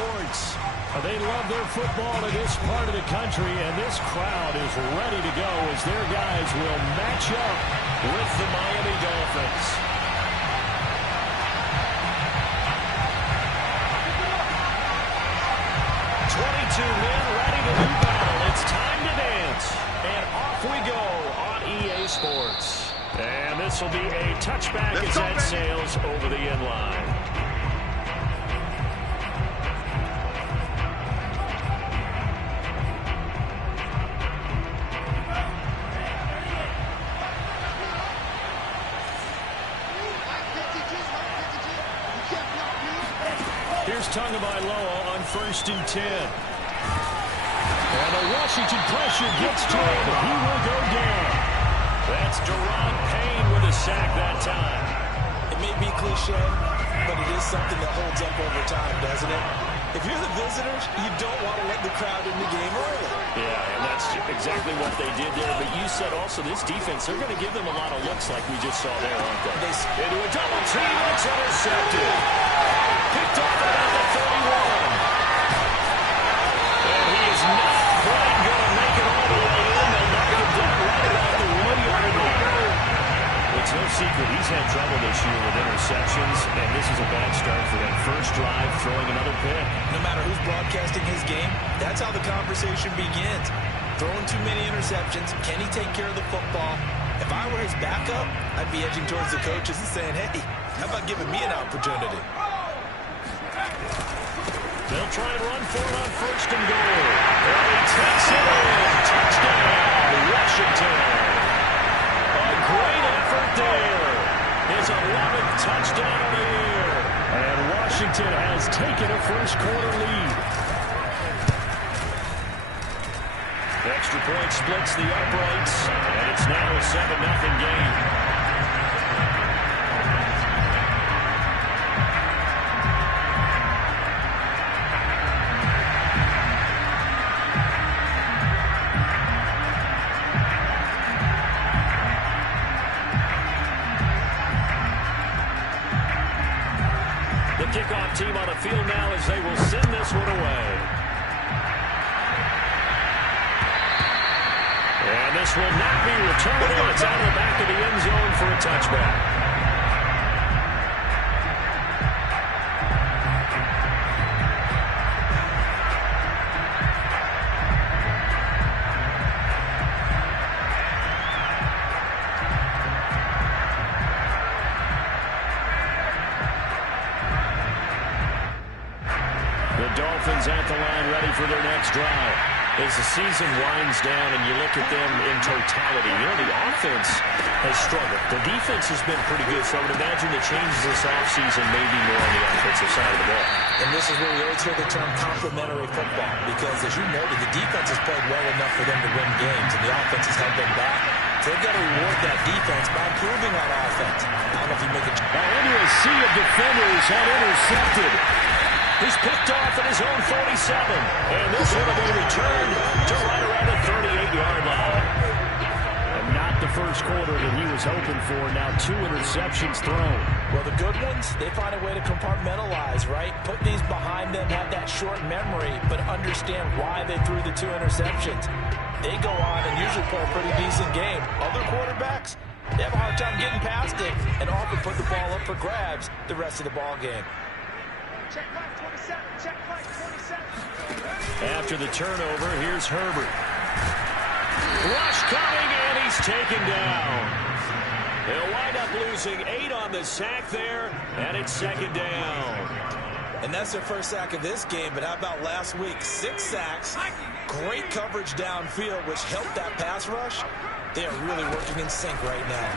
Sports. They love their football in this part of the country, and this crowd is ready to go as their guys will match up with the Miami Dolphins. Men ready to do battle. It's time to dance. And off we go on EA Sports. And this will be a touchback as that sails over the end line. Here's Tagovailoa on 1st and 10. And the Washington pressure gets to him. He will go down. That's Deron Payne with a sack that time. It may be cliche, but it is something that holds up over time, doesn't it? If you're the visitors, you don't want to let the crowd in the game early. Yeah, and that's exactly what they did there. But you said also this defense, they're going to give them a lot of looks like we just saw there, aren't they? Into a double team. It's intercepted. Picked off about the 31. And he is not quite going to make it all the way in. They'll knock him down right about the 1-yard line. It's no secret he's had trouble this year with interceptions, and this is a bad start for that first drive, throwing another pick. No matter who's broadcasting his game, that's how the conversation begins. Throwing too many interceptions, can he take care of the football? If I were his backup, I'd be edging towards the coaches and saying, hey, how about giving me an opportunity? They'll try and run for it on 1st and goal. And he takes it in. Touchdown, Washington. A great effort there. His 11th touchdown of the year. And Washington has taken a first-quarter lead. Extra point splits the uprights, and it's now a 7-0 game. Kickoff team on the field now as they will send this one away. And this will not be returned. It's out of the back of the end zone for a touchback. Dolphins at the line ready for their next drive. As the season winds down and you look at them in totality, you know, the offense has struggled. The defense has been pretty good, so I would imagine the changes this offseason may be more on the offensive side of the ball. And this is where we always hear the term complementary football, because as you noted, the defense has played well enough for them to win games, and the offense has held them back. So they've got to reward that defense by improving on offense. I don't know if you make it. Now into a sea of defenders and intercepted. He's picked off at his own 47. And this one will be returned to right around the 38-yard line. And not the first quarter that he was hoping for. Now 2 interceptions thrown. Well, the good ones, they find a way to compartmentalize, right? Put these behind them, have that short memory, but understand why they threw the 2 interceptions. They go on and usually play a pretty decent game. Other quarterbacks, they have a hard time getting past it and often put the ball up for grabs the rest of the ball game. Check flag 27, check flag 27. After the turnover, here's Herbert. Rush coming, and he's taken down. They'll wind up losing 8 on the sack there, and it's 2nd down. And that's their first sack of this game, but how about last week? 6 sacks, great coverage downfield, which helped that pass rush. They are really working in sync right now.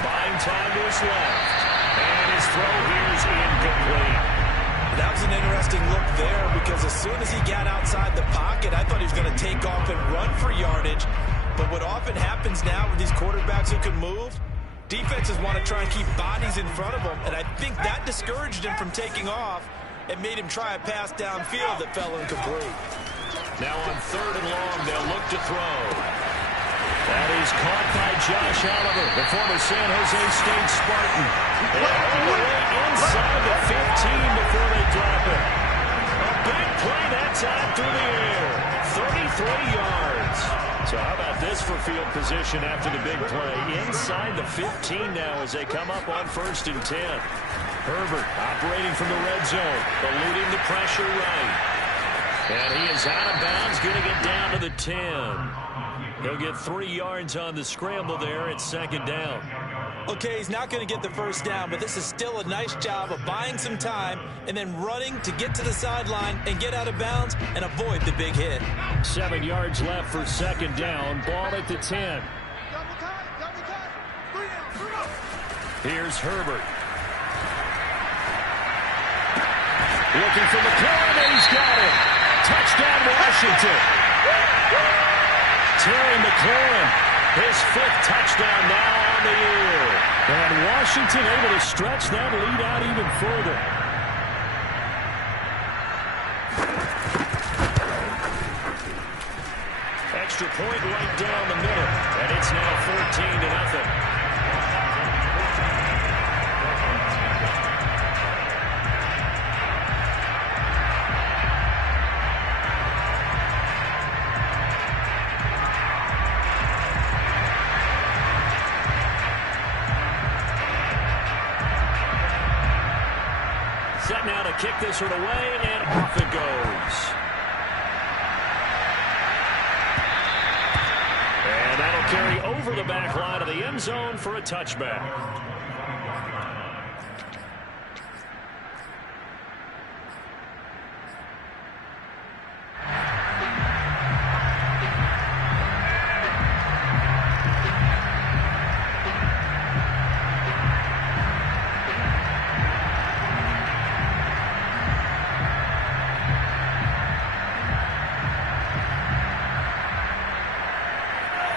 Buying time to his left. And his throw here is incomplete. That was an interesting look there, because as soon as he got outside the pocket, I thought he was going to take off and run for yardage. But what often happens now with these quarterbacks who can move, defenses want to try and keep bodies in front of them, and I think that discouraged him from taking off and made him try a pass downfield that fell incomplete. Now on 3rd and long, they'll look to throw. That is caught by Josh Oliver, the former San Jose State Spartan. And all the way inside the 15 before they drop it. through the air. 33 yards. So how about this for field position after the big play? Inside the 15 now as they come up on 1st and 10. Herbert operating from the red zone, eluding the pressure right. And he is out of bounds, going to get down to the 10. He'll get 3 yards on the scramble there at 2nd down. Okay, he's not going to get the first down, but this is still a nice job of buying some time and then running to get to the sideline and get out of bounds and avoid the big hit. 7 yards left for 2nd down. Ball at the 10. Here's Herbert. Looking for McLaurin, and he's got it. Touchdown, Washington. Terry McLaurin, his 5th touchdown now on the year. And Washington able to stretch that lead out even further. Extra point right down the middle, and it's now 14-0. Set now to kick this one away, and off it goes. And that'll carry over the back line of the end zone for a touchback.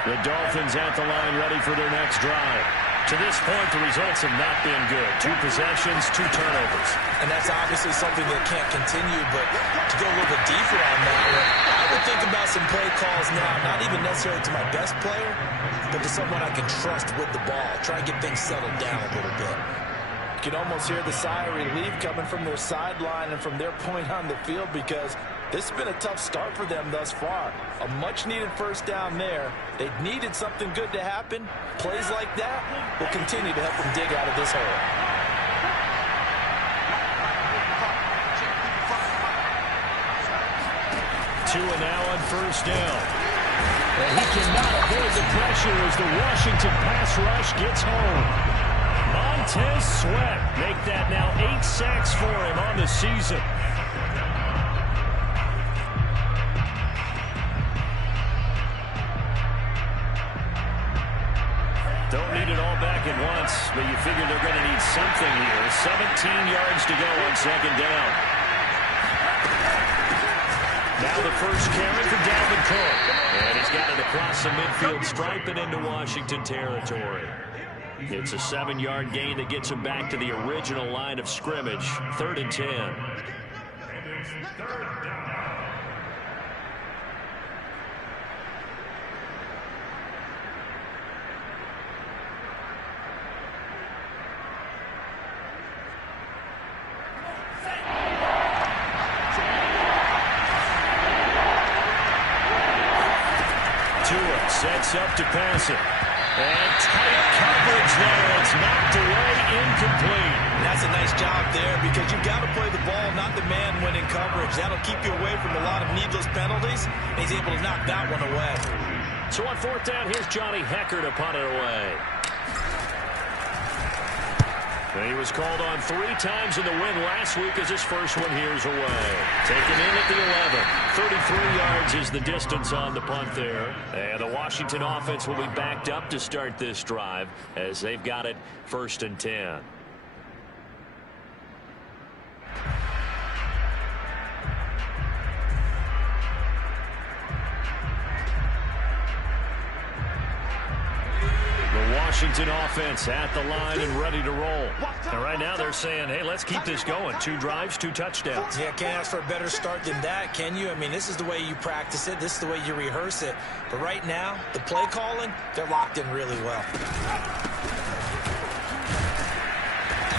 The Dolphins at the line ready for their next drive. To this point, the results have not been good. 2 possessions, 2 turnovers. And that's obviously something that can't continue, but to go a little bit deeper on that, I would think about some play calls now, not even necessarily to my best player, but to someone I can trust with the ball. Try and get things settled down a little bit. You can almost hear the sigh of relief coming from their sideline and from their point on the field because this has been a tough start for them thus far. A much-needed first down there. They needed something good to happen. Plays like that will continue to help them dig out of this hole. Tua now on 1st down. And he cannot avoid the pressure as the Washington pass rush gets home. Montez Sweat make that now 8 sacks for him on the season. Don't need it all back at once, but you figure they're going to need something here. 17 yards to go on 2nd down. Now the first carry for Dalvin Cook. And he's got it across the midfield stripe and into Washington territory. It's a 7-yard gain that gets him back to the original line of scrimmage. 3rd and 10. Tua sets up to pass it. And tight coverage there. It's knocked away, incomplete. And that's a nice job there because you've got to play the ball, not the man when in coverage. That'll keep you away from a lot of needless penalties. And he's able to knock that one away. So on 4th down, here's Johnny Hecker to punt it away. And he was called on 3 times in the win last week as his first one here's away. Taken in at the 11. 33 yards is the distance on the punt there. And the Washington offense will be backed up to start this drive as they've got it 1st and 10. Washington offense at the line and ready to roll. And right now they're saying, hey, let's keep this going. 2 drives, 2 touchdowns. Yeah, can't ask for a better start than that, can you? I mean, this is the way you practice it. This is the way you rehearse it. But right now, the play calling, they're locked in really well.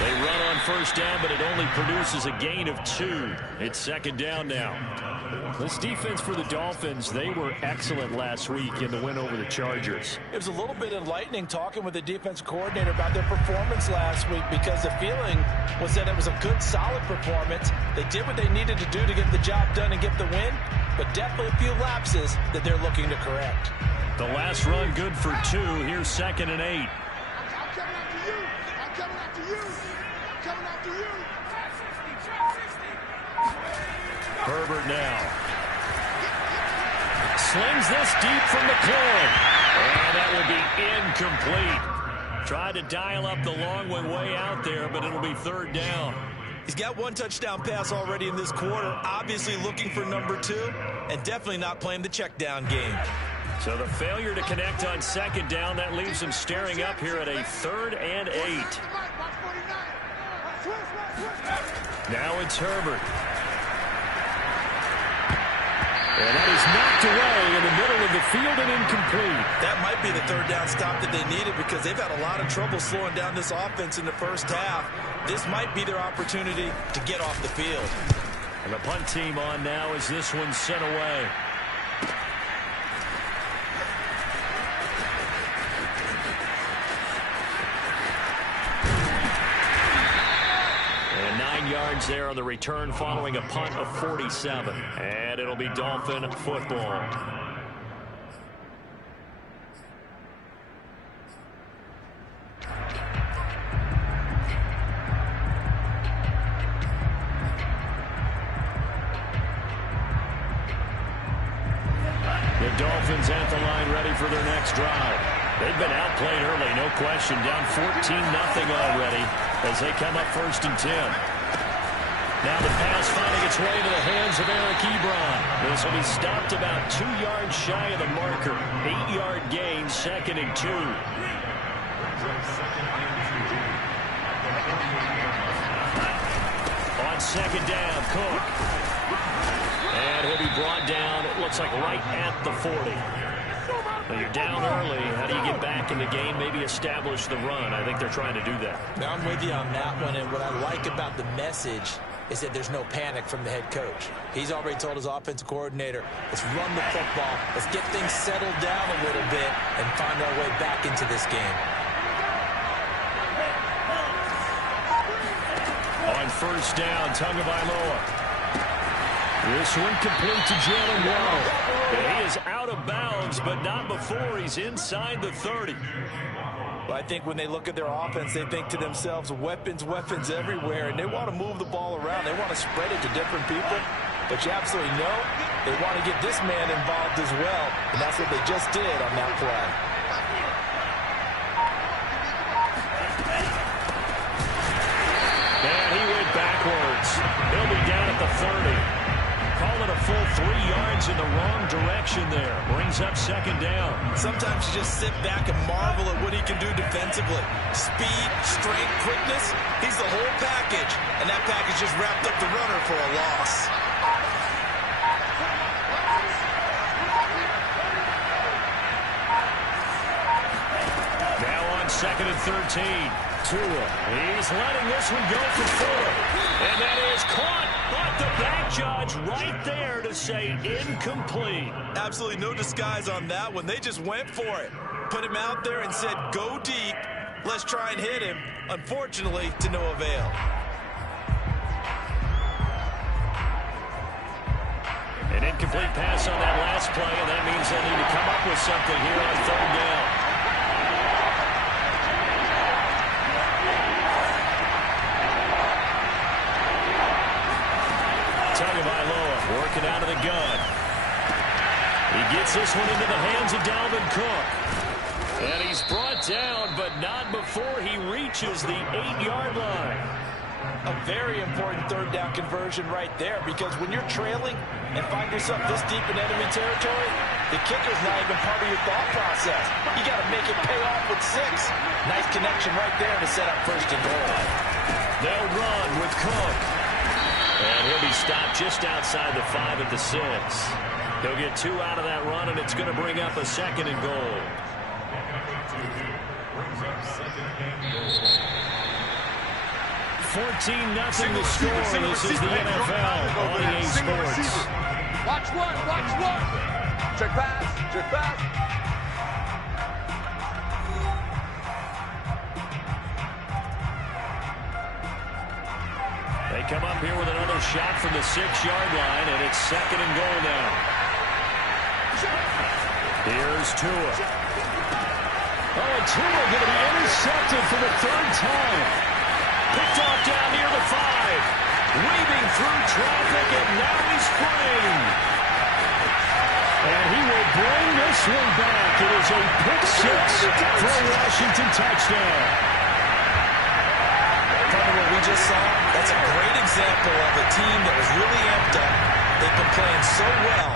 They run on first down, but it only produces a gain of 2. It's second down now. This defense for the Dolphins, they were excellent last week in the win over the Chargers. It was a little bit enlightening talking with the defense coordinator about their performance last week, because the feeling was that it was a good, solid performance. They did what they needed to do to get the job done and get the win, but definitely a few lapses that they're looking to correct. The last run good for 2. Here's 2nd and 8. Herbert now. Slings this deep from the corner. And that will be incomplete. Tried to dial up the long way out there, but it'll be 3rd down. He's got 1 touchdown pass already in this quarter, obviously looking for number 2, and definitely not playing the check down game. So the failure to connect on 2nd down, that leaves him staring up here at a 3rd and 8. Now it's Herbert. And that is knocked away in the middle of the field and incomplete. That might be the 3rd down stop that they needed, because they've had a lot of trouble slowing down this offense in the first half. This might be their opportunity to get off the field. And the punt team on now as this one's sent away. And 9 yards there on the return following a punt of 47. And it'll be Dolphin football. The Dolphins at the line ready for their next drive. They've been outplayed early, no question. Down 14-0 already as they come up 1st and 10. Now the pass finding its way to the hands of Eric Ebron. This will be stopped about 2 yards shy of the marker. 8-yard gain, 2nd and 2. On 2nd down, Cook. And he'll be brought down, it looks like right at the 40. Now you're down early. How do you get back in the game? Maybe establish the run. I think they're trying to do that. Now I'm with you on that one, and what I like about the message is that there's no panic from the head coach. He's already told his offensive coordinator, let's run the football, let's get things settled down a little bit and find our way back into this game. On 1st down, Tagovailoa. This one complete to Jalen Waddle. He is out of bounds, but not before he's inside the 30. Well, I think when they look at their offense, they think to themselves, weapons, weapons everywhere, and they want to move the ball around. They want to spread it to different people, but you absolutely know they want to get this man involved as well, and that's what they just did on that play. And he went backwards. He'll be down at the 30. Call it a full 3 yards in the wrong direction there. Brings up 2nd down. Sometimes you just sit back and marvel at what he can do defensively. Speed, strength, quickness, he's the whole package. And that package just wrapped up the runner for a loss. Now on 2nd and 13. Tua. He's letting this one go for 4. And that is caught. But the back judge right there to say incomplete. Absolutely no disguise on that one. They just went for it. Put him out there and said, go deep. Let's try and hit him. Unfortunately, to no avail. An incomplete pass on that last play, and that means they'll need to come up with something here on 3rd down. Tagovailoa working out of the gun. He gets this one into the hands of Dalvin Cook. And he's brought down, but not before he reaches the 8-yard line. A very important 3rd down conversion right there, because when you're trailing and find yourself this deep in enemy territory, the kicker's not even part of your thought process. You got to make it pay off with 6. Nice connection right there to set up 1st and goal. They'll run with Cook. And he'll be stopped just outside the 5 at the 6. He'll get 2 out of that run, and it's going to bring up a 2nd and goal. 14-0 the score. This is the NFL on EA Sports. Watch one, watch one. Check pass, check pass. They come up here with another shot from the 6-yard line, and it's 2nd and goal now. Here's Tua. Oh, and Tua going to be intercepted for the 3rd time. Picked off down near the 5. Weaving through traffic, and now he's free. And he will bring this one back. It is a pick 6 for a Washington touchdown. From what we just saw, that's a great example of a team that was really amped up. They've been playing so well,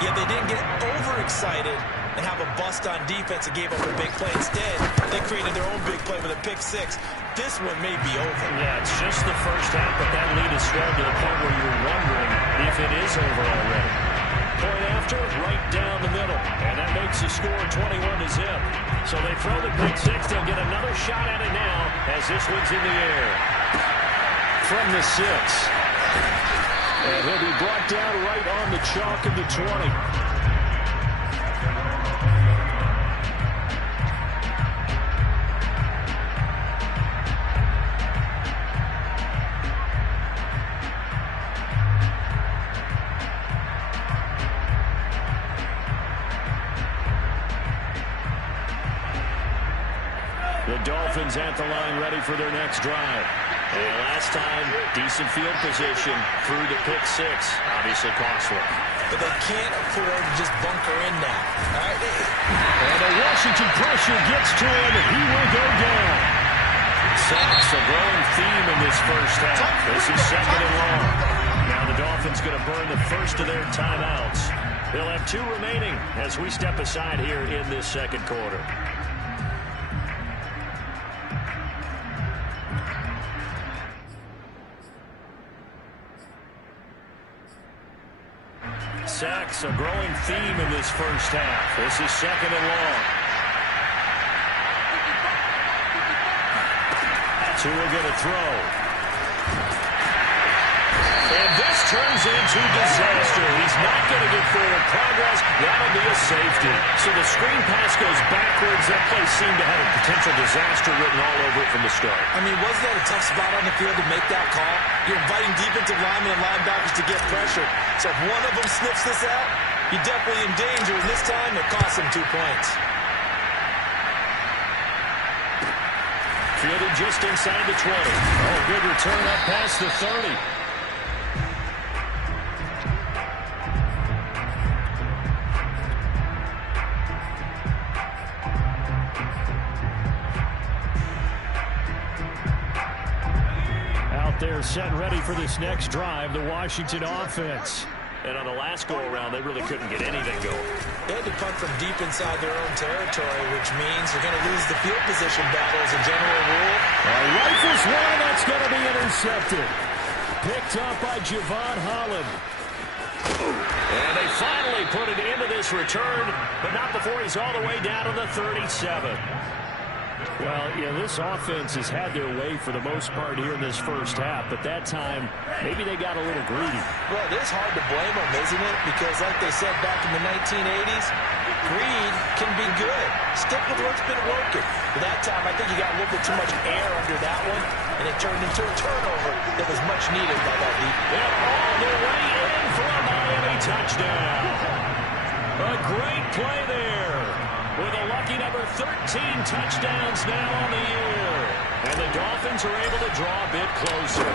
yet they didn't get overexcited and have a bust on defense and gave up a big play. Instead, they created their own big play with a pick 6. This one may be over. Yeah, it's just the first half, but that lead is swelled to the point where you're wondering if it is over already. Point after, right down the middle. And that makes the score 21-0. So they throw the pick 6. They'll get another shot at it now as this one's in the air. From the 6. And he'll be brought down right on the chalk of the 20. The Dolphins at the line ready for their next drive. And last time, decent field position through the pick 6. Obviously costly. But they can't afford to just bunker in now. All right? And the Washington pressure gets to him, and he will go down. Sacks a growing theme in this first half. This is 2nd and long. Now the Dolphins going to burn the first of their timeouts. They'll have 2 remaining as we step aside here in this 2nd quarter. Sacks a growing theme in this first half. This is 2nd and long. Tua going to throw. And this turns into disaster. He's not going to get forward progress. That'll be a safety. So the screen pass goes backwards. That play seemed to have a potential disaster written all over it from the start. I mean, wasn't that a tough spot on the field to make that call? You're inviting defensive linemen and linebackers to get pressure. So if one of them sniffs this out, you're definitely in danger. And this time, it cost him 2 points. Fielded just inside the 20. Oh, good return up past the 30. Out there set ready for this next drive, the Washington offense. And on the last go-around, they really couldn't get anything going. They had to punt from deep inside their own territory, which means they're going to lose the field position battle as a general rule. Rifles one, that's going to be intercepted. Picked up by Javon Holland. And they finally put it into this return, but not before he's all the way down to the 37. Well, yeah, this offense has had their way for the most part here in this first half, but that time, maybe they got a little greedy. Well, it is hard to blame them, isn't it? Because like they said back in the 1980s, greed can be good. Stick with what's been working. But that time, I think you got a little bit too much air under that one, and it turned into a turnover that was much needed by that defense. And all the way in for a Miami touchdown. A great play there. With a lucky number 13 touchdowns now on the year. And the Dolphins are able to draw a bit closer.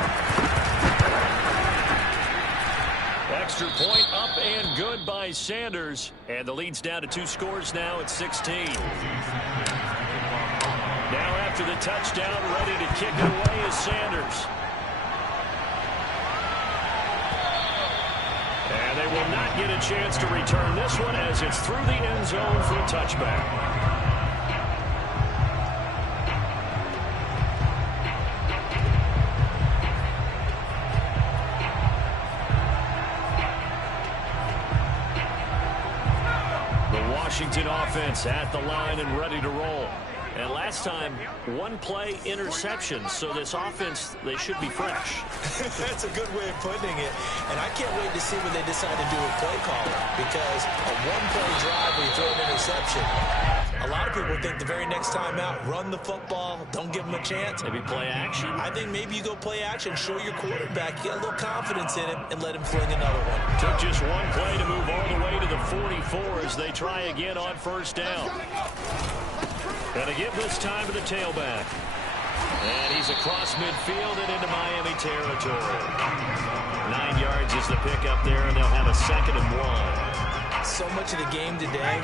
Extra point up and good by Sanders. And the lead's down to 2 scores now at 16. Now after the touchdown, ready to kick it away is Sanders. And they will not get a chance to return this one as it's through the end zone for a touchback. The Washington offense at the line and ready to roll. And last time, one play interception. So this offense, they should be fresh. That's a good way of putting it. And I can't wait to see what they decide to do with play calling, because a one-play drive where you throw an interception, a lot of people think the very next time out, run the football, don't give them a chance. Maybe play action? I think maybe you go play action, show your quarterback, you got a little confidence in him, and let him fling another one. Took just one play to move all the way to the 44 as they try again on first down. Going to give this time to the tailback. And he's across midfield and into Miami territory. 9 yards is the pickup there, and they'll have a 2nd and 1. So much of the game today,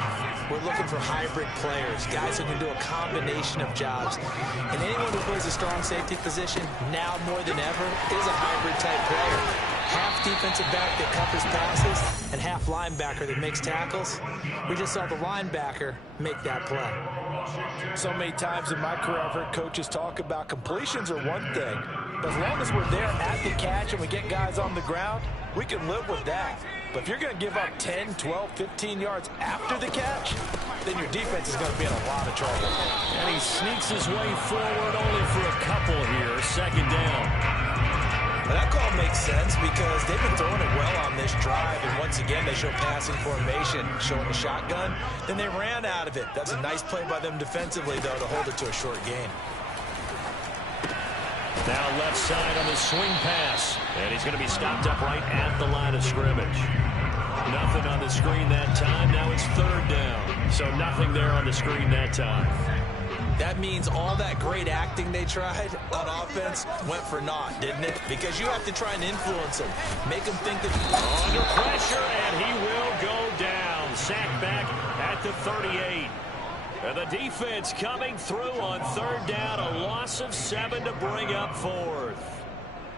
we're looking for hybrid players, guys who can do a combination of jobs. And anyone who plays a strong safety position, now more than ever, is a hybrid-type player. Half defensive back that covers passes and half linebacker that makes tackles. We just saw the linebacker make that play. So many times in my career, I've heard coaches talk about completions are one thing, but as long as we're there at the catch and we get guys on the ground, we can live with that. But if you're going to give up 10, 12, 15 yards after the catch, then your defense is going to be in a lot of trouble. And he sneaks his way forward only for a couple here. 2nd down. Well, that call makes sense because they've been throwing it well on this drive, and once again they show passing formation, showing the shotgun. Then they ran out of it. That's a nice play by them defensively, though, to hold it to a short gain. Now left side on the swing pass, and he's going to be stopped up right at the line of scrimmage. Nothing on the screen that time. Now it's 3rd down. So nothing there on the screen that time. That means all that great acting they tried on offense went for naught, didn't it? Because you have to try and influence them, make them think that... Under pressure, and he will go down. Sacked back at the 38. And the defense coming through on 3rd down. A loss of 7 to bring up 4th.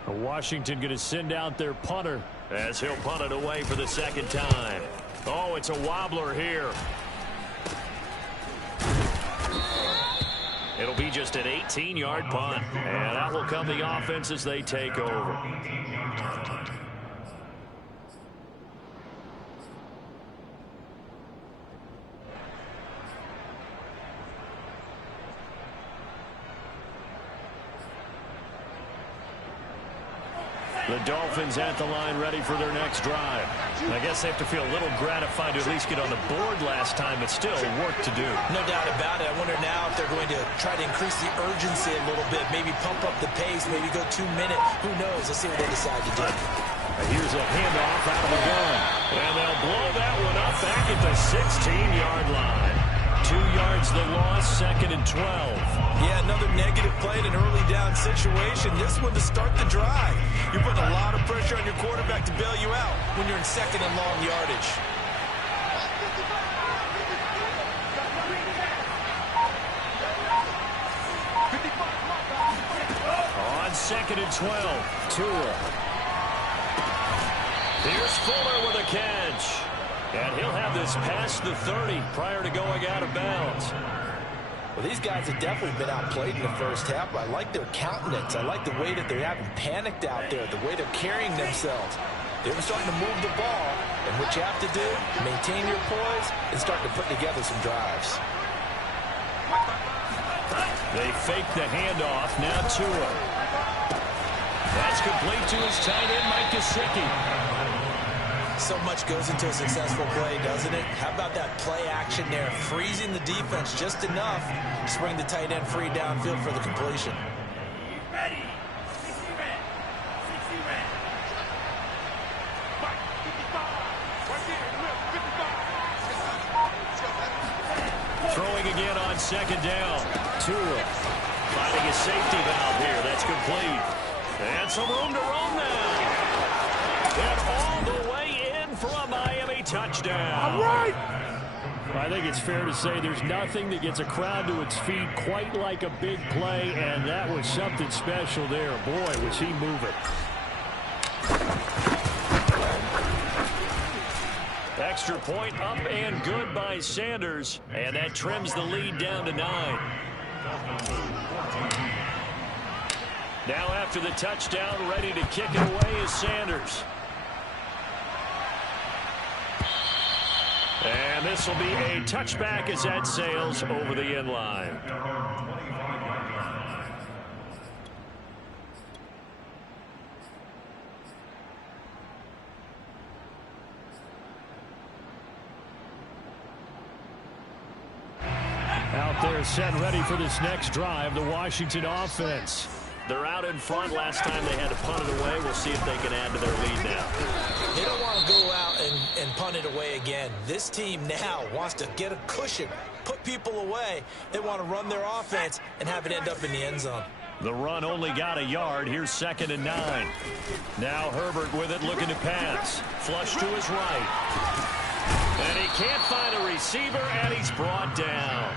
Washington going to send out their punter as he'll punt it away for the 2nd time. Oh, it's a wobbler here. It'll be just an 18-yard punt, and that will come the offense as they take over. The Dolphins at the line ready for their next drive. I guess they have to feel a little gratified to at least get on the board last time, but still work to do. No doubt about it. I wonder now if they're going to try to increase the urgency a little bit, maybe pump up the pace, maybe go 2 minutes. Who knows? Let's see what they decide to do. Here's a handoff out of the gun. And they'll blow that one up back at the 16-yard line. 2 yards the loss, 2nd and 12. Yeah, another negative play in an early down situation. This one to start the drive. You're putting a lot of pressure on your quarterback to bail you out when you're in 2nd and long yardage. On 2nd and 12, Tua. Here's Fuller with a catch. And he'll have this past the 30 prior to going out of bounds. Well, these guys have definitely been outplayed in the first half. I like their countenance. I like the way that they haven't panicked out there, the way they're carrying themselves. They're starting to move the ball. And what you have to do, maintain your poise and start to put together some drives. They fake the handoff. Now Tua. That's complete to his tight end, Mike Gesicki. So much goes into a successful play, doesn't it? How about that play action there, freezing the defense just enough to bring the tight end free downfield for the completion. Ready. 60 red. 60 red. 55. Right there. 55. Throwing again on 2nd down. Tua finding a safety valve here. That's complete. And some room to roam now. And all the way in for a Miami touchdown. All right. I think it's fair to say there's nothing that gets a crowd to its feet quite like a big play, and that was something special there. Boy, was he moving. Extra point up and good by Sanders, and that trims the lead down to 9. Now after the touchdown, ready to kick it away is Sanders. And And this will be a touchback as that sails over the end line. Out there set ready for this next drive, the Washington offense. They're out in front. Last time they had to punt it away. We'll see if they can add to their lead now. They don't want to go out and punt it away again. This team now wants to get a cushion, put people away. They want to run their offense and have it end up in the end zone. The run only got a yard. Here's 2nd and 9. Now Herbert with it, looking to pass. Flush to his right. And he can't find a receiver, and he's brought down.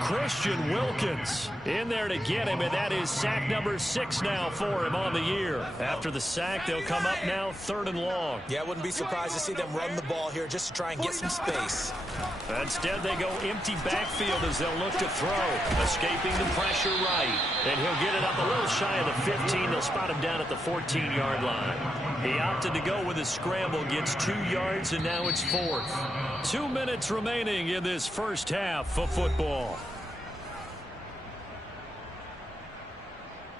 Christian Wilkins in there to get him, and that is sack number 6 now for him on the year. After the sack, they'll come up now 3rd and long. Yeah, I wouldn't be surprised to see them run the ball here just to try and get some space. Instead, they go empty backfield as they'll look to throw. Escaping the pressure right. And he'll get it up a little shy of the 15. They'll spot him down at the 14-yard line. He opted to go with a scramble, gets 2 yards, and now it's 4th. 2 minutes remaining in this first half of football.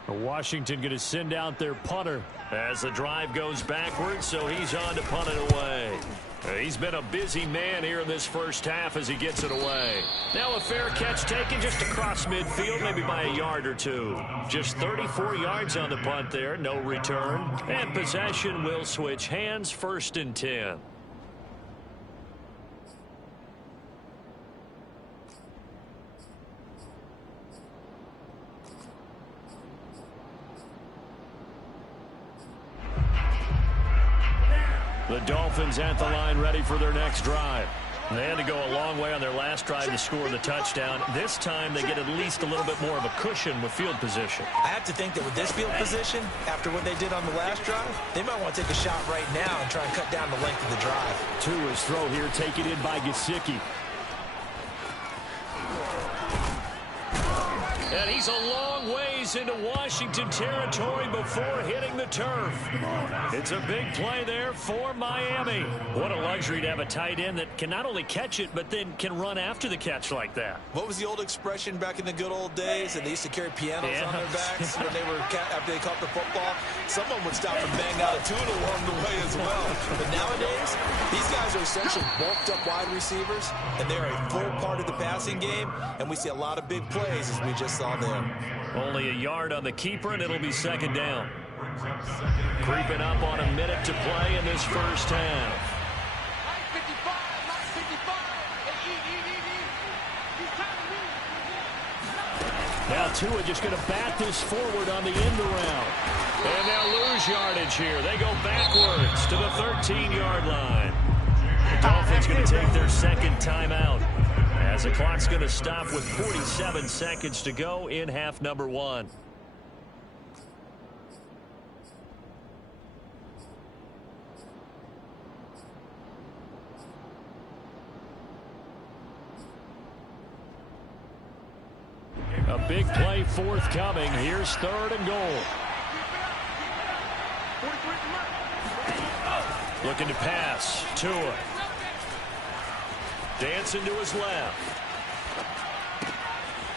Washington going to send out their punter as the drive goes backwards, so he's on to punt it away. He's been a busy man here in this first half as he gets it away. Now a fair catch taken just across midfield, maybe by a yard or 2. Just 34 yards on the punt there, no return. And possession will switch hands, 1st and 10. The Dolphins at the line ready for their next drive. They had to go a long way on their last drive to score the touchdown. This time they get at least a little bit more of a cushion with field position. I have to think that with this field position, after what they did on the last drive, they might want to take a shot right now and try and cut down the length of the drive. Tua's throw here taken in by Gesicki. And he's a long ways into Washington territory before hitting the turf. It's a big play there for Miami. What a luxury to have a tight end that can not only catch it, but then can run after the catch like that. What was the old expression back in the good old days? And they used to carry pianos on their backs when they were after they caught the football. Someone would stop and bang out a tune along the way as well. But nowadays, these guys are essentially bulked up wide receivers, and they're a full part of the passing game. And we see a lot of big plays as we just saw there. Only a yard on the keeper, and it'll be 2nd down. Creeping up on a minute to play in this first half. Now Tua just going to bat this forward on the end around. And they'll lose yardage here. They go backwards to the 13-yard line. The Dolphins going to take their 2nd timeout, as the clock's going to stop with 47 seconds to go in half number 1. A big play forthcoming. Here's 3rd and goal. Looking to pass. Tua. Dancing to his left.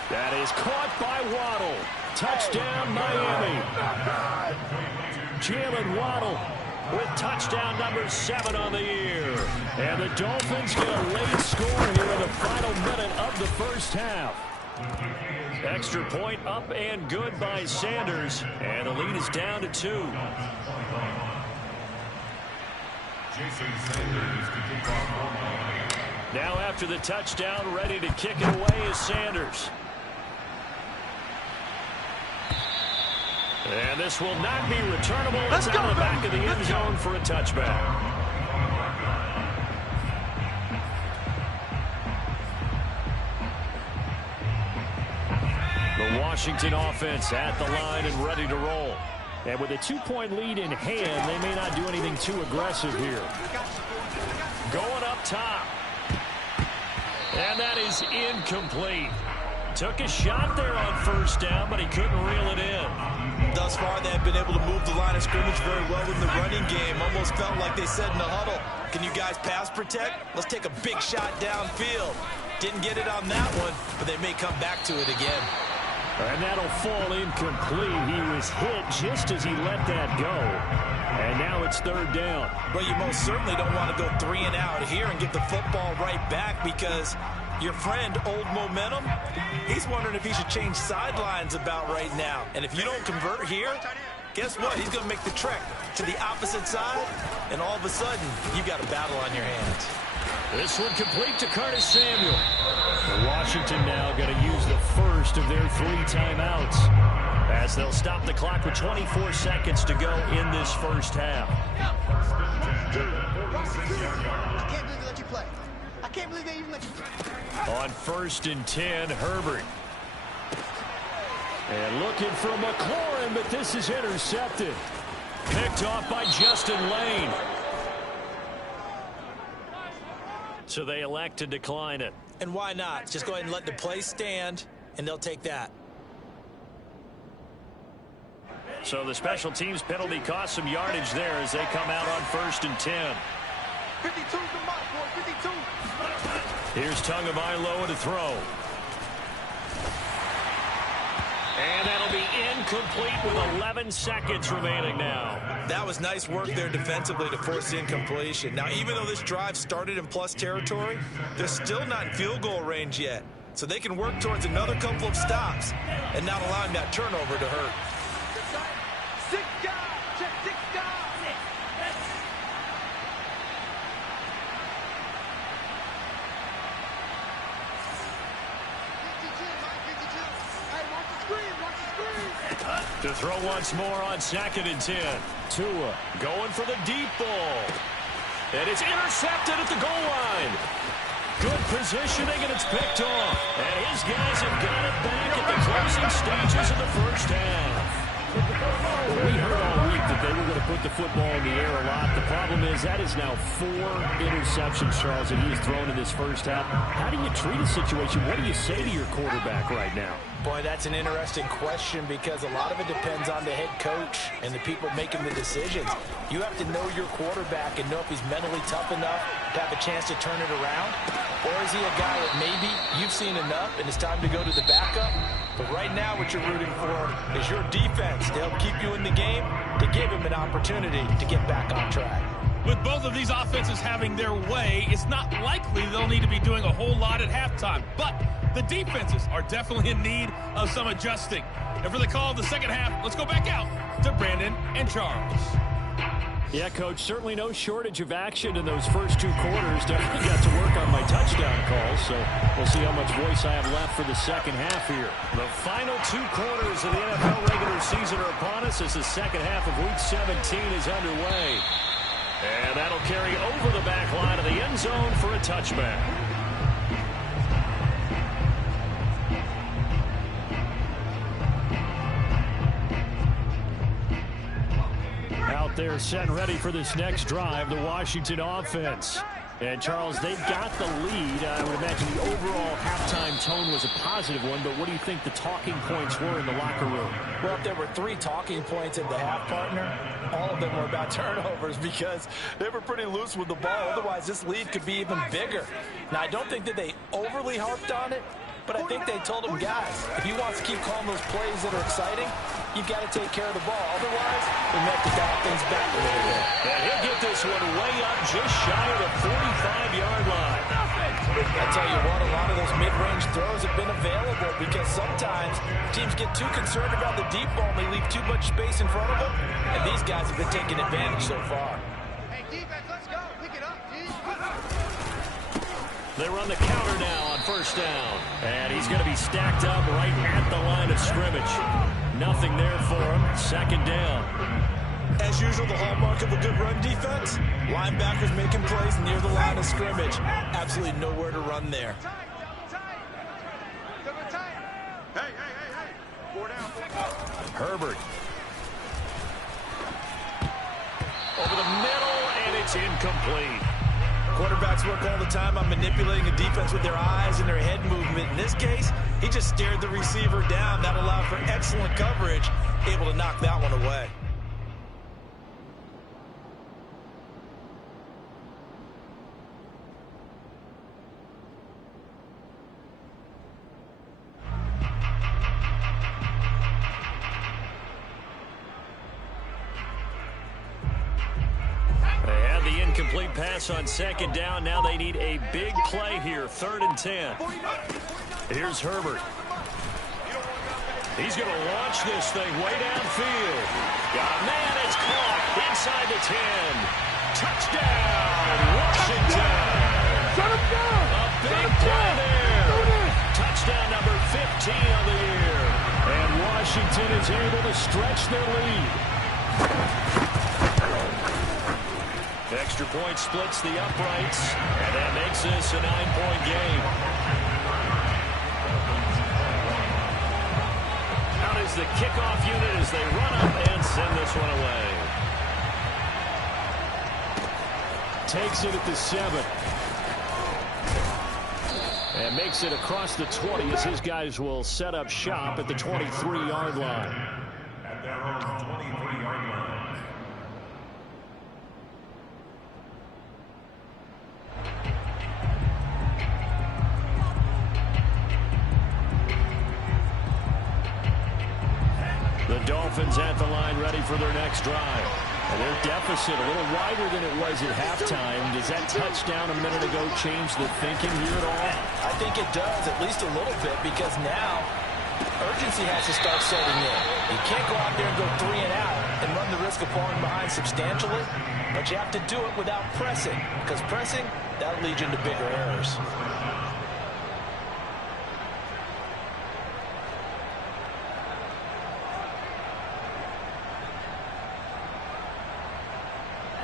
That is caught by Waddle. Touchdown, Miami. Jalen Waddle with touchdown number 7 on the year. And the Dolphins get a late score here in the final minute of the first half. Extra point up and good by Sanders. And the lead is down to 2. Now after the touchdown, ready to kick it away is Sanders. And this will not be returnable. It's out of the back of the end zone for a touchback. The Washington offense at the line and ready to roll. And with a 2-point lead in hand, they may not do anything too aggressive here. Going up top. And that is incomplete. Took a shot there on 1st down, but he couldn't reel it in. Thus far, they have been able to move the line of scrimmage very well in the running game. Almost felt like they said in the huddle, can you guys pass protect? Let's take a big shot downfield. Didn't get it on that one, but they may come back to it again. And that'll fall incomplete. He was hit just as he let that go. And now it's third down. Well, you most certainly don't want to go 3 and out here and give the football right back, because your friend, Old Momentum, he's wondering if he should change sidelines about right now. And if you don't convert here, guess what? He's going to make the trek to the opposite side, and all of a sudden, you've got a battle on your hands. This one complete to Curtis Samuel. And Washington now going to use the first of their 3 timeouts, as they'll stop the clock with 24 seconds to go in this first half. I can't believe they let you play. I can't believe they even let you play. On 1st and 10, Herbert. And looking for McLaurin, but this is intercepted. Picked off by Justin Lane. So they elect to decline it. And why not? Just go ahead and let the play stand, and they'll take that. So the special teams penalty cost some yardage there as they come out on 1st and 10. 52's the mark, boy. 52. Here's Tagovailoa to throw. And that'll be incomplete with 11 seconds remaining now. That was nice work there defensively to force incompletion. Now, even though this drive started in plus territory, they're still not in field goal range yet. So they can work towards another couple of stops and not allowing that turnover to hurt. 6 guys. Check 6 guys. Hey, watch the screen. Watch the screen. To throw once more on 2nd and 10. Tua going for the deep ball. And it's intercepted at the goal line. Good positioning, and it's picked off. And his guys have got it back at the closing stages of the first half. Well, we heard all week that they were going to put the football in the air a lot. The problem is that is now 4 interceptions, Charles, that he has thrown in this first half. How do you treat a situation? What do you say to your quarterback right now? Boy, that's an interesting question, because a lot of it depends on the head coach and the people making the decisions. You have to know your quarterback and know if he's mentally tough enough to have a chance to turn it around. Or is he a guy that maybe you've seen enough and it's time to go to the backup? But right now what you're rooting for is your defense to help keep you in the game, to give him an opportunity to get back on track. With both of these offenses having their way, it's not likely they'll need to be doing a whole lot at halftime. But the defenses are definitely in need of some adjusting. And for the call of the second half, let's go back out to Brandon and Charles. Yeah, Coach, certainly no shortage of action in those first 2 quarters. Definitely got to work on my touchdown calls, so we'll see how much voice I have left for the second half here. The final 2 quarters of the NFL regular season are upon us as the second half of Week 17 is underway. And that'll carry over the back line of the end zone for a touchback. Out there set and ready for this next drive, the Washington offense. And, Charles, they've got the lead. I would imagine the overall halftime tone was a positive one, but what do you think the talking points were in the locker room? Well, if there were 3 talking points at the half, partner, all of them were about turnovers, because they were pretty loose with the ball. Otherwise, this lead could be even bigger. Now, I don't think that they overly harped on it, but I think they told them, guys, if you want to keep calling those plays that are exciting, you've got to take care of the ball. Otherwise, we may have to dial things back a little bit. And he'll get this one way up just shy of the 45-yard line. I tell you what, a lot of those mid-range throws have been available, because sometimes teams get too concerned about the deep ball and they leave too much space in front of them, and these guys have been taking advantage so far. Hey, defense, let's go. Pick it up, G. They run the counter now on 1st down. And he's going to be stacked up right at the line of scrimmage. Nothing there for him. 2nd down. As usual, the hallmark of a good run defense, linebackers making plays near the line of scrimmage. Absolutely nowhere to run there. Hey. 4 down. Herbert. Over the middle, and it's incomplete. Quarterbacks work all the time on manipulating a defense with their eyes and their head movement. In this case, he just stared the receiver down. That allowed for excellent coverage, able to knock that one away. Incomplete pass on second down. Now they need a big play here. 3rd and 10. Here's Herbert. He's going to launch this thing way downfield. Got a man. It's caught inside the 10. Touchdown, Washington. A big play there. Touchdown number 15 on the year. And Washington is able to stretch their lead. Extra point splits the uprights, and that makes this a 9-point game. Out is the kickoff unit as they run up and send this one away. Takes it at the 7. And makes it across the 20 as his guys will set up shop at the 23-yard line. At their own 23-yard line. The Dolphins at the line ready for their next drive. And their deficit a little wider than it was at halftime. Does that touchdown a minute ago change the thinking here at all? I think it does, at least a little bit, because now urgency has to start setting in. You can't go out there and go 3 and out and run the risk of falling behind substantially, but you have to do it without pressing, because pressing, that'll lead you into bigger errors.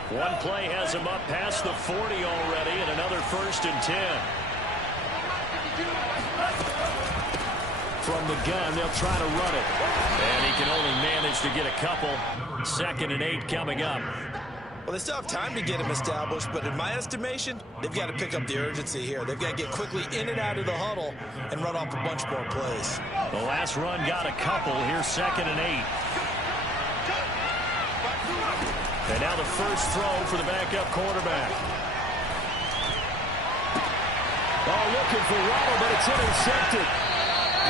One play has him up past the 40 already, and another 1st and 10. From the gun, they'll try to run it. And he can only manage to get a couple. 2nd and 8 coming up. Well, they still have time to get him established, but in my estimation, they've got to pick up the urgency here. They've got to get quickly in and out of the huddle and run off a bunch more plays. The last run got a couple. Here's 2nd and 8. And now the first throw for the backup quarterback. Oh, looking for Waddle, but it's intercepted.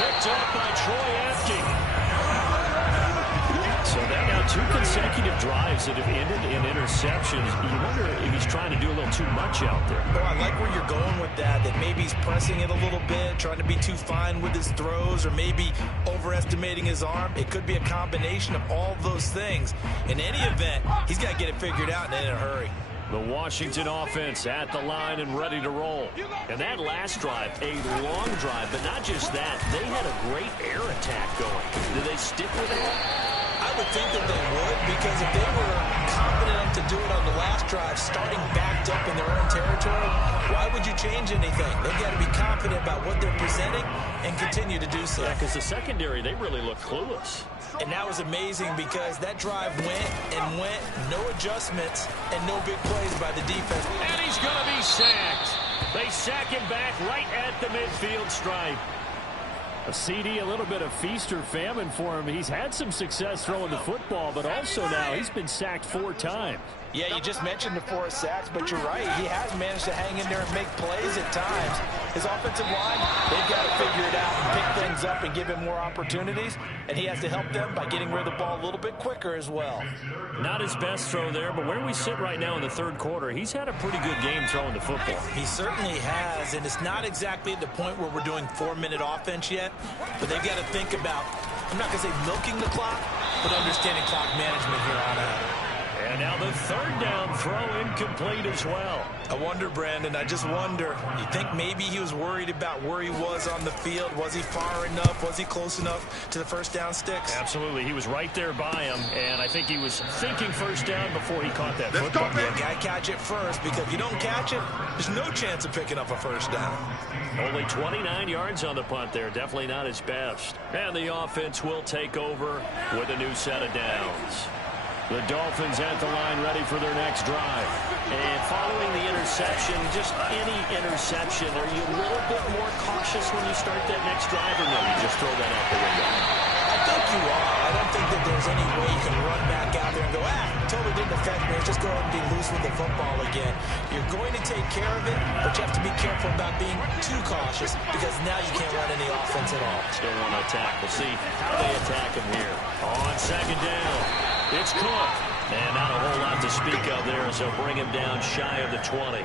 Picked up by Troy Apke. So that now 2 consecutive drives that have ended in interceptions. You wonder if he's trying to do a little too much out there. Oh, I like where you're going with that maybe he's pressing it a little bit, trying to be too fine with his throws, or maybe overestimating his arm. It could be a combination of all of those things. In any event, he's got to get it figured out and in a hurry. The Washington offense at the line and ready to roll. And that last drive, a long drive, but not just that. They had a great air attack going. Did they stick with it? I would think that they would, because if they were confident enough to do it on the last drive, starting backed up in their own territory, why would you change anything? They've got to be confident about what they're presenting and continue to do so. Yeah, because the secondary, they really look clueless. And that was amazing because that drive went and went, no adjustments and no big plays by the defense. And he's going to be sacked. They sack him back right at the midfield stripe. A CD, a little bit of feast or famine for him. He's had some success throwing the football, but also now he's been sacked 4 times. Yeah, you just mentioned the 4 sacks, but you're right. He has managed to hang in there and make plays at times. His offensive line, they've got to figure it out and pick things up and give him more opportunities, and he has to help them by getting rid of the ball a little bit quicker as well. Not his best throw there, but where we sit right now in the 3rd quarter, he's had a pretty good game throwing the football. He certainly has, and it's not exactly at the point where we're doing 4-minute offense yet, but they've got to think about, I'm not going to say milking the clock, but understanding clock management here on out. And now the 3rd down throw incomplete as well. I wonder, Brandon, I just wonder. You think maybe he was worried about where he was on the field? Was he far enough? Was he close enough to the first down sticks? Absolutely. He was right there by him, and I think he was thinking first down before he caught that football. You got to catch it first, because if you don't catch it, there's no chance of picking up a first down. Only 29 yards on the punt there. Definitely not his best. And the offense will take over with a new set of downs. The Dolphins at the line ready for their next drive. And following the interception, interception, just any interception, are you a little bit more cautious when you start that next drive, or no, you just throw that out the window? I think you are. I don't think that there's any way you can run back out there and go, totally didn't affect me. Just go ahead and be loose with the football again. You're going to take care of it, but you have to be careful about being too cautious because now you can't run any offense at all. Still want to attack. We'll see how they attack him here. On second down, it's Cook. And not a whole lot to speak of there, so bring him down shy of the 20.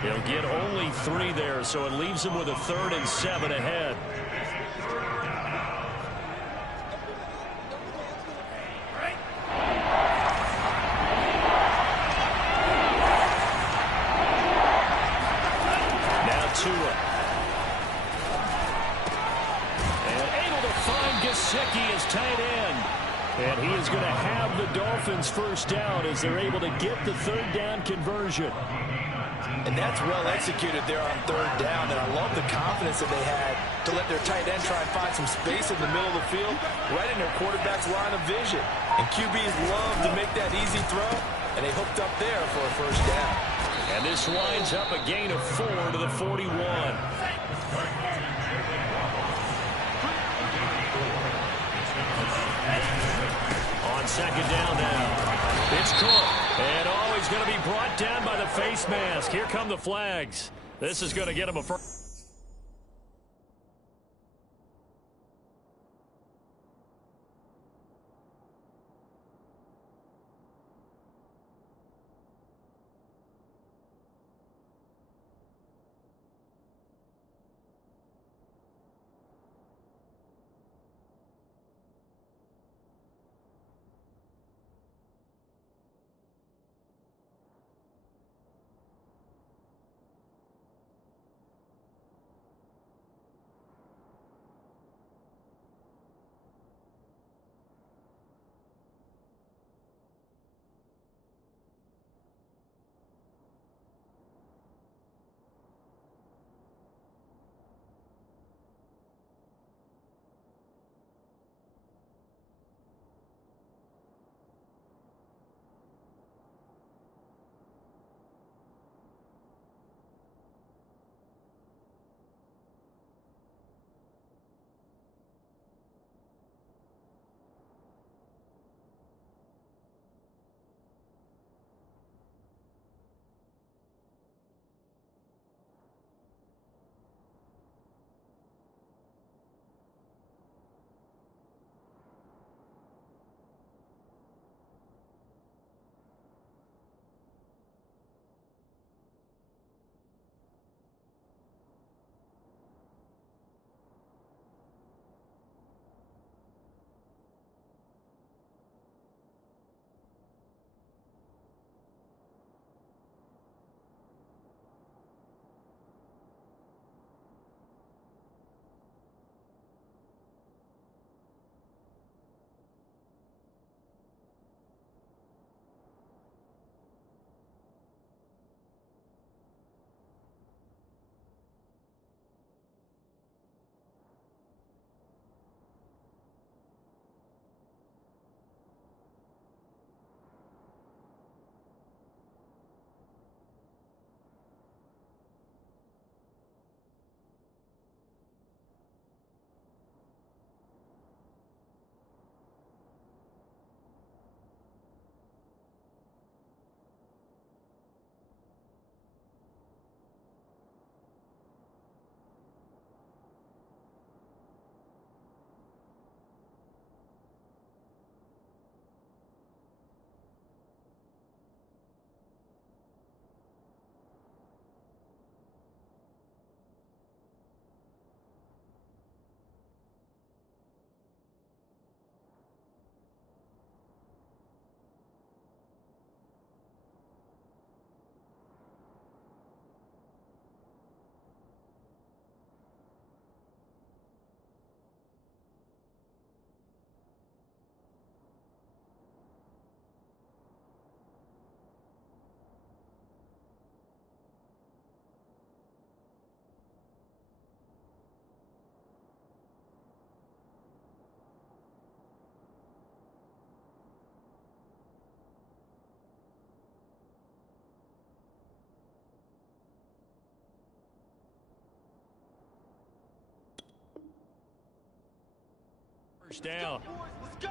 He'll get only 3 there, so it leaves him with a 3rd and 7 ahead. Now Tua. And able to find Gesicki as tight end. And he is going to have the Dolphins first down as they're able to get the 3rd down conversion. And that's well executed there on 3rd down. And I love the confidence that they had to let their tight end try and find some space in the middle of the field, right in their quarterback's line of vision. And QBs love to make that easy throw, and they hooked up there for a first down. And this winds up a gain of 4 to the 41. On second down now, it's Cook. And he's going to be brought down by the face mask. Here come the flags. This is going to get him a first. First down. Let's go.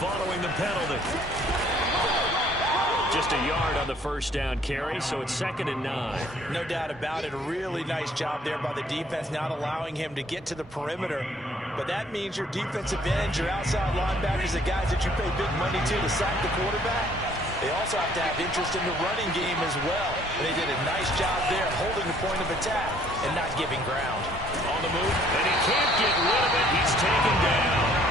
Following the penalty. Just a yard on the first down carry, so it's 2nd and 9. No doubt about it. A really nice job there by the defense, not allowing him to get to the perimeter. But that means your defensive ends, your outside linebackers, the guys that you pay big money to sack the quarterback, they also have to have interest in the running game as well. And they did a nice job there holding the point of attack and not giving ground. On the move, and he can't get rid of it. He's taken down.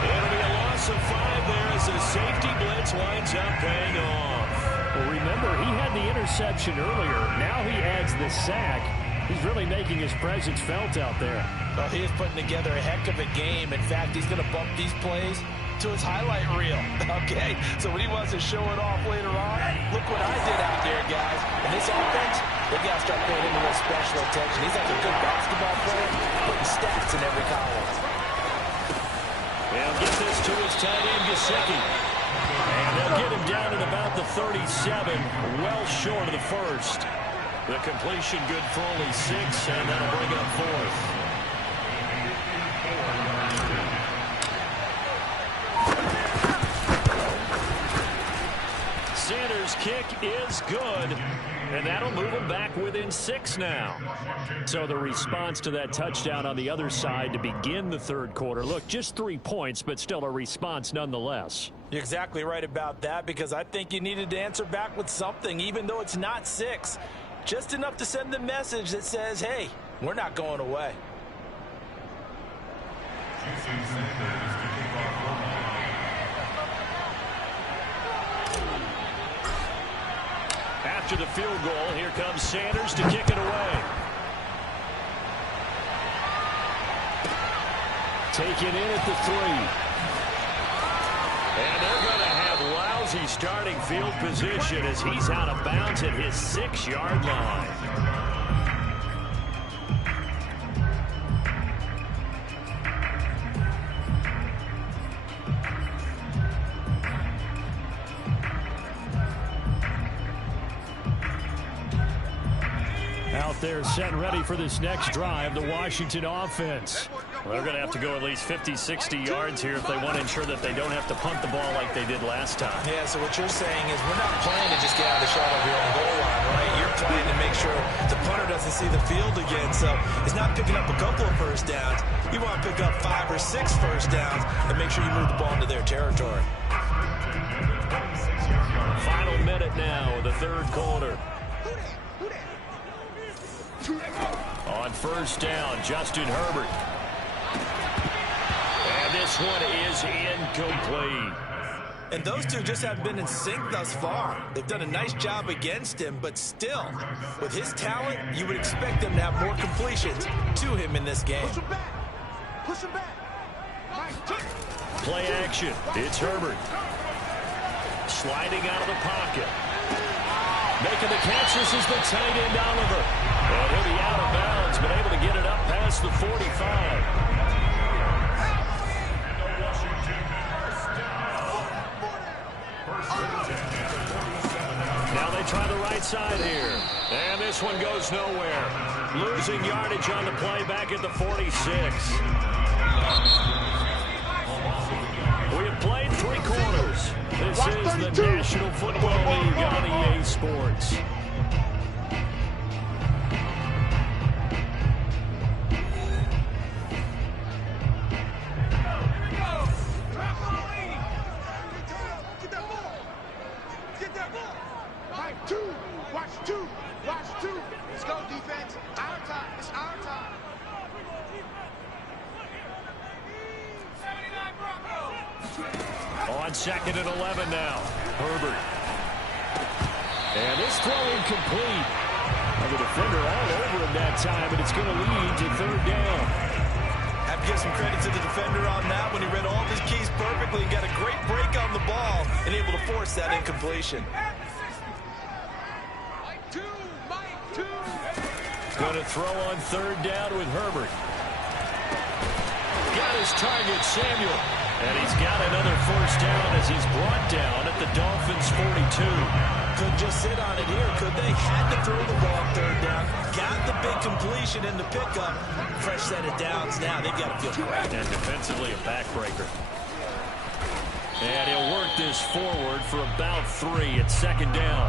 It'll be a loss of 5 there as the safety blitz winds up paying off. Well, remember, he had the interception earlier. Now he adds the sack. He's really making his presence felt out there. Well, he is putting together a heck of a game. In fact, he's going to bump these plays to his highlight reel. Okay, so when he wants to show it off later on, look what I did out there, guys. And this offense, they got to start paying him a little special attention. He's like a good basketball player, putting stats in every column. They'll get this to his tight end, Gesicki. And they'll get him down at about the 37, well short of the first. The completion good for only 6, and that'll bring up 4th. Sanders' kick is good, and that'll move him back within 6 now. So the response to that touchdown on the other side to begin the third quarter. Look, just 3 points, but still a response nonetheless. You're exactly right about that, because I think you needed to answer back with something, even though it's not 6. Just enough to send the message that says, hey, we're not going away. After the field goal, here comes Sanders to kick it away. Taken in at the 3. And they're going to have lousy starting field position as he's out of bounds at his 6-yard line. Out there set and ready for this next drive, the Washington offense. Well, they're going to have to go at least 50, 60 yards here if they want to ensure that they don't have to punt the ball like they did last time. Yeah, so what you're saying is we're not playing to just get out of the shadow of your own goal line, right? You're playing to make sure the punter doesn't see the field again. So it's not picking up a couple of first downs. You want to pick up 5 or 6 first downs and make sure you move the ball into their territory. Final minute now of the third quarter. On first down, Justin Herbert. And this one is incomplete. And those two just haven't been in sync thus far. They've done a nice job against him, but still, with his talent, you would expect them to have more completions to him in this game. Push him back. Push him back. Play action. It's Herbert. Sliding out of the pocket. Making the catch. This is the tight end, Oliver. And he'll be out of bounds, but able to get it up past the 45. Now they try the right side here. And this one goes nowhere. Losing yardage on the play back at the 46. We have played 3 quarters. This is the National Football League on EA Sports. Let's go, defense. Our time. It's our time. On 2nd and 11 now. Herbert. And this throw incomplete. And the defender all over him that time, and it's going to lead to 3rd down. Have have to give some credit to the defender on that when he read all of his keys perfectly and got a great break on the ball and able to force that incompletion. Going to throw on third down with Herbert. Got his target, Samuel. And he's got another first down as he's brought down at the Dolphins' 42. Could just sit on it here, could they? Had to throw the ball third down. Got the big completion in the pickup. Fresh set of downs now. They've got to feel great. And defensively a backbreaker. And he'll work this forward for about 3 at second down.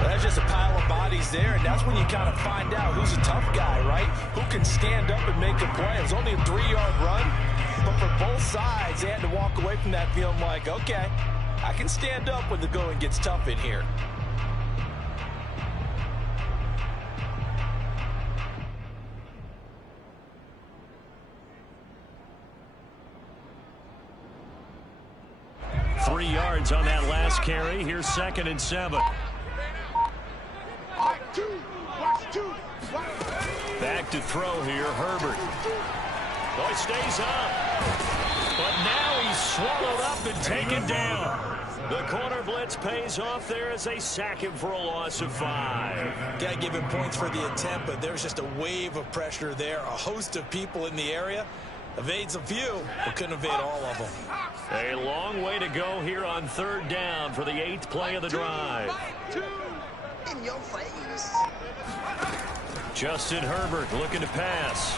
Well, that's just a pile of bodies there, and that's when you kind of find out who's a tough guy, right? Who can stand up and make a play. It was only a 3-yard run, but for both sides, they had to walk away from that feeling like, okay, I can stand up when the going gets tough in here. Three yards on that last carry. Here's 2nd and 7. Back to throw here, Herbert. Boy, stays up. But now he's swallowed up and taken down. The corner blitz pays off there as they sack him for a loss of 5. Got to give him points for the attempt, but there's just a wave of pressure there. A host of people in the area. Evades a few, but couldn't evade all of them. A long way to go here on third down for the 8th play of the drive. In your face. Justin Herbert looking to pass.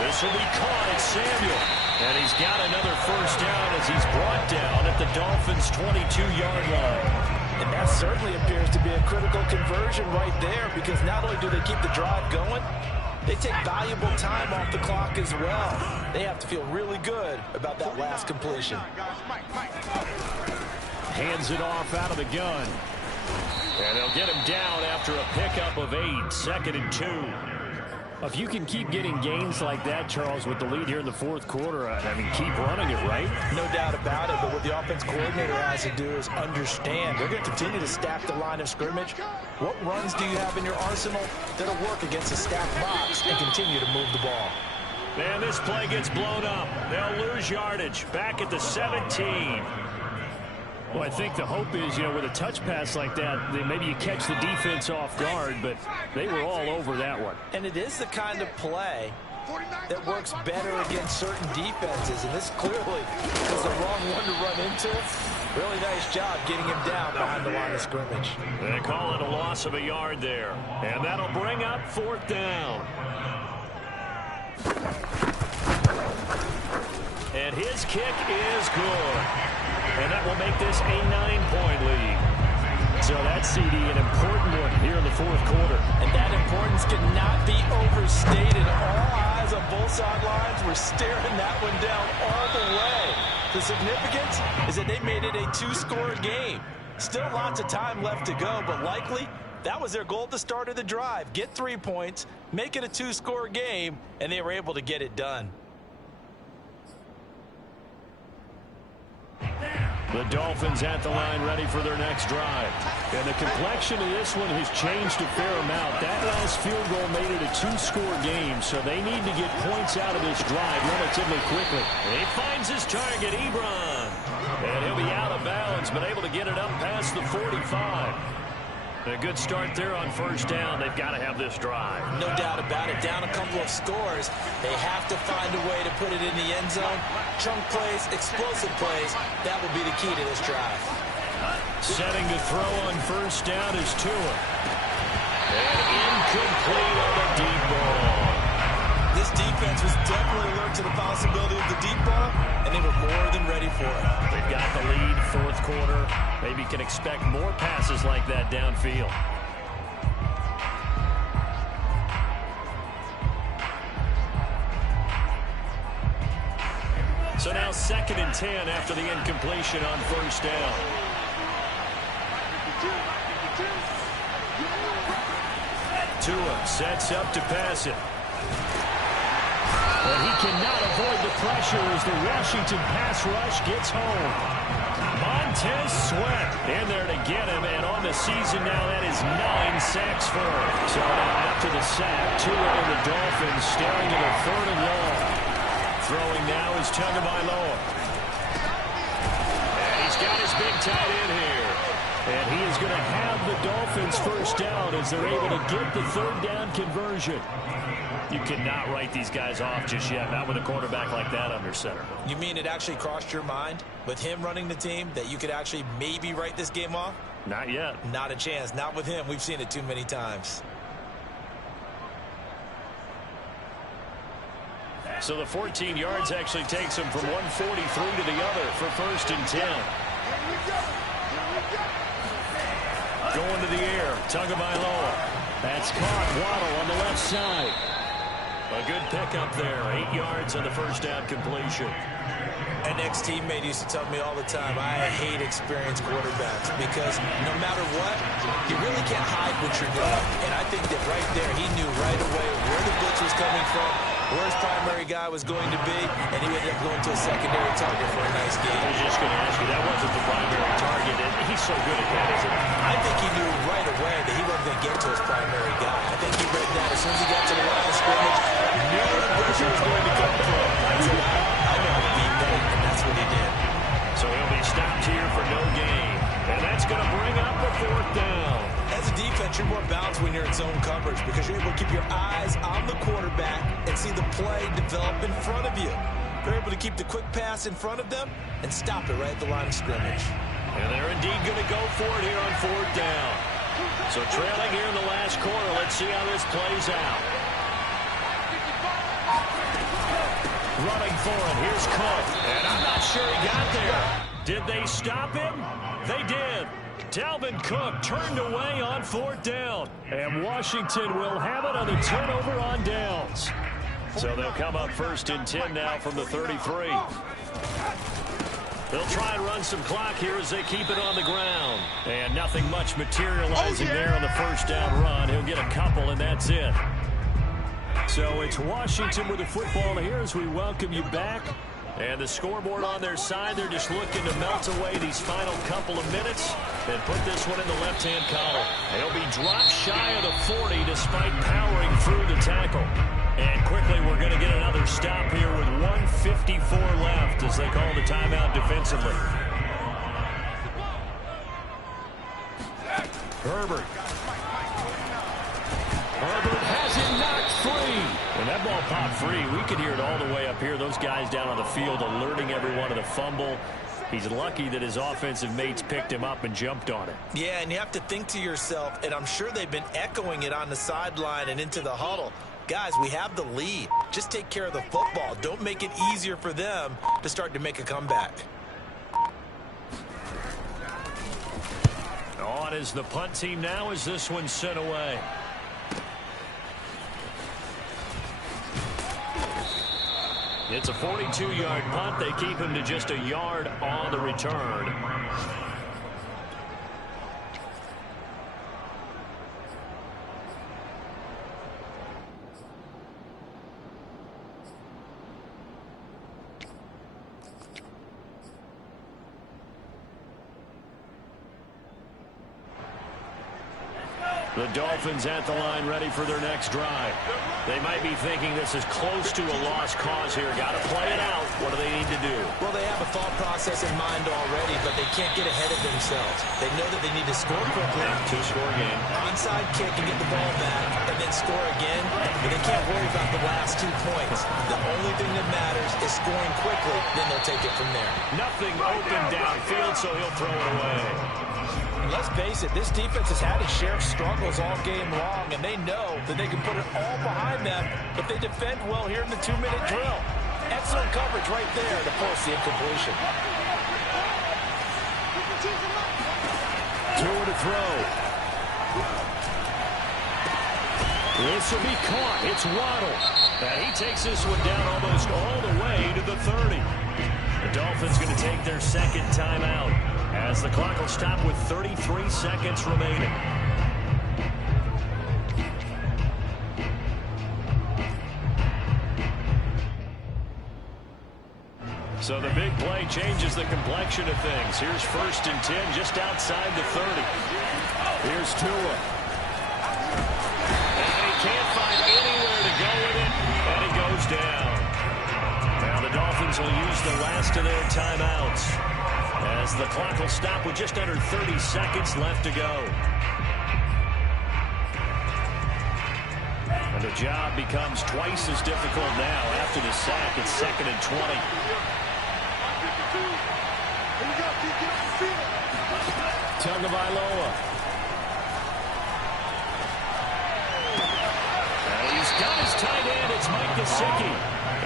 This will be caught at Samuel. And he's got another first down as he's brought down at the Dolphins' 22-yard line. And that certainly appears to be a critical conversion right there, because not only do they keep the drive going, they take valuable time off the clock as well. They have to feel really good about that last completion. Hands it off out of the gun. And they'll get him down after a pickup of 8, 2nd and 2. If you can keep getting gains like that, Charles, with the lead here in the fourth quarter, I mean, keep running it, right? No doubt about it, but what the offense coordinator has to do is understand. They're going to continue to stack the line of scrimmage. What runs do you have in your arsenal that'll work against a stacked box and continue to move the ball? And this play gets blown up. They'll lose yardage. Back at the 17. Well, I think the hope is, you know, with a touch pass like that, maybe you catch the defense off guard, but they were all over that one. And it is the kind of play that works better against certain defenses, and this clearly was the wrong one to run into. Really nice job getting him down behind the line of scrimmage. They call it a loss of a yard there, and that'll bring up 4th down. And his kick is good. And that will make this a 9-point lead. So that's, CD, an important one here in the fourth quarter. And that importance cannot be overstated. All eyes on both sidelines were staring that one down all the way. The significance is that they made it a 2-score game. Still lots of time left to go, but likely that was their goal at the start of the drive. Get 3 points, make it a 2-score game, and they were able to get it done. The Dolphins at the line ready for their next drive. And the complexion of this one has changed a fair amount. That last field goal made it a 2-score game, so they need to get points out of this drive relatively quickly. He finds his target, Ebron. And he'll be out of bounds, but able to get it up past the 45. A good start there on first down. They've got to have this drive. No doubt about it. Down a couple of scores. They have to find a way to put it in the end zone. Chunk plays, explosive plays. That will be the key to this drive. Setting to throw on first down is Tua. And incomplete on the deep ball. This defense was definitely alert to the possibility of the deep ball, and they were more than ready for it. They've got the lead, fourth quarter. Maybe can expect more passes like that downfield. So now 2nd and 10 after the incompletion on first down. Tua sets up to pass it. But he cannot avoid the pressure as the Washington pass rush gets home. Montez Sweat in there to get him, and on the season now that is 9 sacks for him. So now after the sack, 2 in the Dolphins staring at a 3rd and long. Throwing now is Tagovailoa. And he's got his big tight end here. And he is going to have the Dolphins first down as they're able to get the 3rd down conversion. You cannot write these guys off just yet, not with a quarterback like that under center. You mean it actually crossed your mind with him running the team that you could actually maybe write this game off? Not yet. Not a chance. Not with him. We've seen it too many times. So the 14 yards actually takes him from 143 to the other for 1st and 10. Going to the air, Tagovailoa. That's caught. Waddle on the left side. A good pickup there. 8 yards on the first down completion. An ex-teammate used to tell me all the time, I hate experienced quarterbacks because no matter what, you really can't hide what you're doing. And I think that right there, he knew right away where the blitz was coming from, where his primary guy was going to be, and he ended up going to a secondary target for a nice game. I was just going to ask you, that wasn't the primary target, and he's so good at that, isn't he? I think he knew right away that he wasn't going to get to his primary guy. I think he read that as soon as he got to the line of scrimmage, knew where the pressure was going to come from. I said, I know how to beat that, and that's what he did. So he'll be stopped here for no gain, and that's going to bring up the 4th down. As a defense, you're more balanced when you're in zone coverage because you're able to keep your eyes on the quarterback and see the play develop in front of you. They're able to keep the quick pass in front of them and stop it right at the line of scrimmage. And they're indeed going to go for it here on 4th down. So trailing here in the last quarter, let's see how this plays out. Running for it, here's Cook. And I'm not sure he got there. Did they stop him? They did. Dalvin Cook turned away on 4th down. And Washington will have it on the turnover on downs. So they'll come up 1st and 10 now from the 33. They'll try and run some clock here as they keep it on the ground. And nothing much materializing there on the first down run. He'll get a couple, and that's it. So it's Washington with the football here as we welcome you back. And the scoreboard on their side, they're just looking to melt away these final couple of minutes and put this one in the left-hand column. They'll be dropped shy of the 40 despite powering through the tackle. And quickly, we're going to get another stop here with 1:54 left as they call the timeout defensively. Herbert has it knocked free. When that ball popped free, we could hear it all the way up here. Those guys down on the field alerting everyone of the fumble. He's lucky that his offensive mates picked him up and jumped on it. Yeah, and you have to think to yourself, and I'm sure they've been echoing it on the sideline and into the huddle. Guys, we have the lead. Just take care of the football. Don't make it easier for them to start to make a comeback. On is the punt team now as this one's sent away. It's a 42-yard punt. They keep him to just a yard on the return. The Dolphins at the line ready for their next drive. They might be thinking this is close to a lost cause here. Got to play it out. What do they need to do? Well, they have a thought process in mind already, but they can't get ahead of themselves. They know that they need to score quickly. Two-score game. Onside kick and get the ball back and then score again. But they can't worry about the last 2 points. The only thing that matters is scoring quickly. Then they'll take it from there. Nothing open downfield, so he'll throw it away. And let's face it, this defense has had its share of struggles all game long, and they know that they can put it all behind them if they defend well here in the 2-minute drill. Excellent coverage right there to force the incompletion. Two to throw. This will be caught. It's Waddle. And he takes this one down almost all the way to the 30. The Dolphins going to take their second timeout as the clock will stop with 33 seconds remaining. So the big play changes the complexion of things. Here's 1st and 10 just outside the 30. Here's Tua. their timeouts, as the clock will stop with just under 30 seconds left to go. And the job becomes twice as difficult now after the sack. It's 2nd and 20. Tagovailoa. And he's got his tight end. It's Mike Gesicki.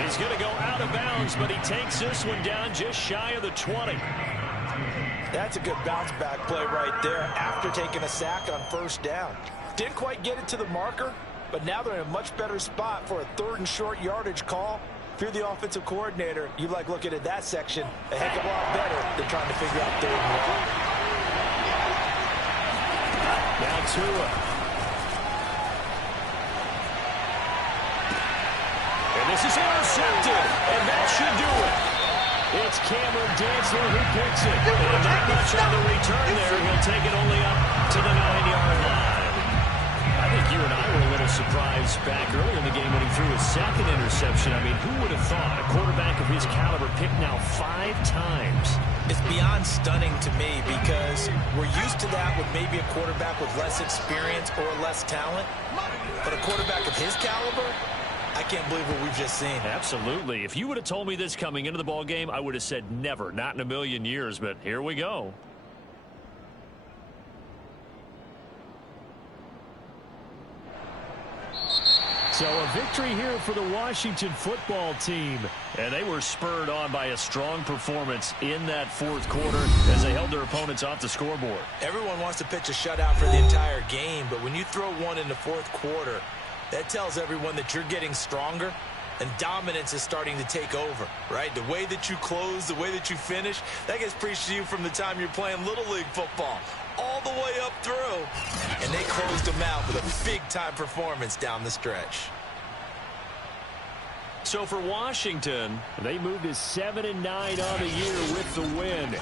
He's going to go out of bounds, but he takes this one down just shy of the 20. That's a good bounce-back play right there after taking a sack on first down. Didn't quite get it to the marker, but now they're in a much better spot for a 3rd and short yardage call. If you're the offensive coordinator, you like looking at that section a heck of a lot better than trying to figure out 3rd and 1. Now Tua. And this is intercepted, and that should do it. It's Cameron Dantzler who picks it. And not much on the return there. He'll take it only up to the 9-yard line. I think you and I were a little surprised back early in the game when he threw his 2nd interception. I mean, who would have thought a quarterback of his caliber picked now 5 times? It's beyond stunning to me because we're used to that with maybe a quarterback with less experience or less talent. But a quarterback of his caliber, I can't believe what we've just seen. Absolutely. If you would have told me this coming into the ball game, I would have said never, not in a million years. But here we go. So a victory here for the Washington football team. And they were spurred on by a strong performance in that 4th quarter as they held their opponents off the scoreboard. Everyone wants to pitch a shutout for the entire game, but when you throw one in the 4th quarter, that tells everyone that you're getting stronger and dominance is starting to take over, right? The way that you close, the way that you finish, that gets preached to you from the time you're playing Little League football all the way up through. And they closed them out with a big-time performance down the stretch. So for Washington, they moved to 7-9 on the year with the win.